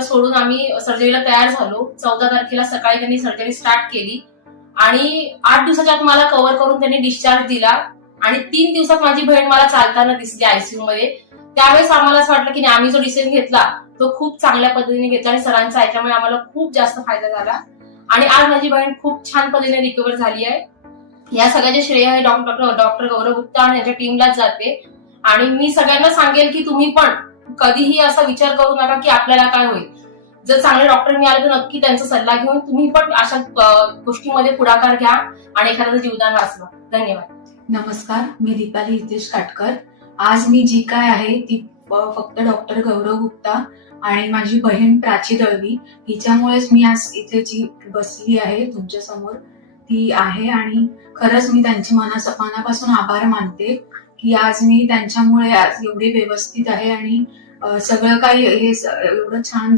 सोडून आम्ही सर्जरीला तयार झालो. 14 तारखेला सकाळी त्यांनी सर्जरी स्टार्ट केली आणि 8 दिवसाच्या आत मला कव्हर करून त्यांनी डिस्चार्ज दिला आणि 3 दिवसात माझी बहीण मला चालताना दिसली आयसीयू मध्ये. त्यावेळेस आम्हाला असं वाटलं की आम्ही जो डिसिजन घेतला तो खूप चांगल्या पद्धतीने घेतला आणि सरांचा ऐकल्यामुळे आम्हाला खूप जास्त फायदा झाला आणि आज माझी बहीण खूप छान पद्धतीने रिकव्हर झाली आहे. या सगळ्याचे श्रेय हे डॉक्टर गौरव गुप्ता आणि त्याच्या टीमलाच जाते. आणि मी सगळ्यांना सांगेल की तुम्ही पण कधीही असा विचार करू नका की आपल्याला काय होईल. जर चांगले डॉक्टर मिळाले तर नक्की त्यांचा सल्ला घेऊन तुम्ही पण अशा गोष्टीमध्ये पुढाकार घ्या आणि एखाद्याचं जीवदान वाचवा. धन्यवाद. नमस्कार, मी दीपाली हितेश काटकर. आज मी जी काय आहे ती फक्त डॉक्टर गौरव गुप्ता आणि माझी बहीण प्राची दळवी हिच्यामुळेच मी आज इथे जी बसली आहे तुमच्या समोर ती आहे. आणि खरंच मी त्यांची मनापासून आभार मानते की आज मी त्यांच्यामुळे आज एवढी व्यवस्थित आहे आणि सगळं काही हे एवढं छान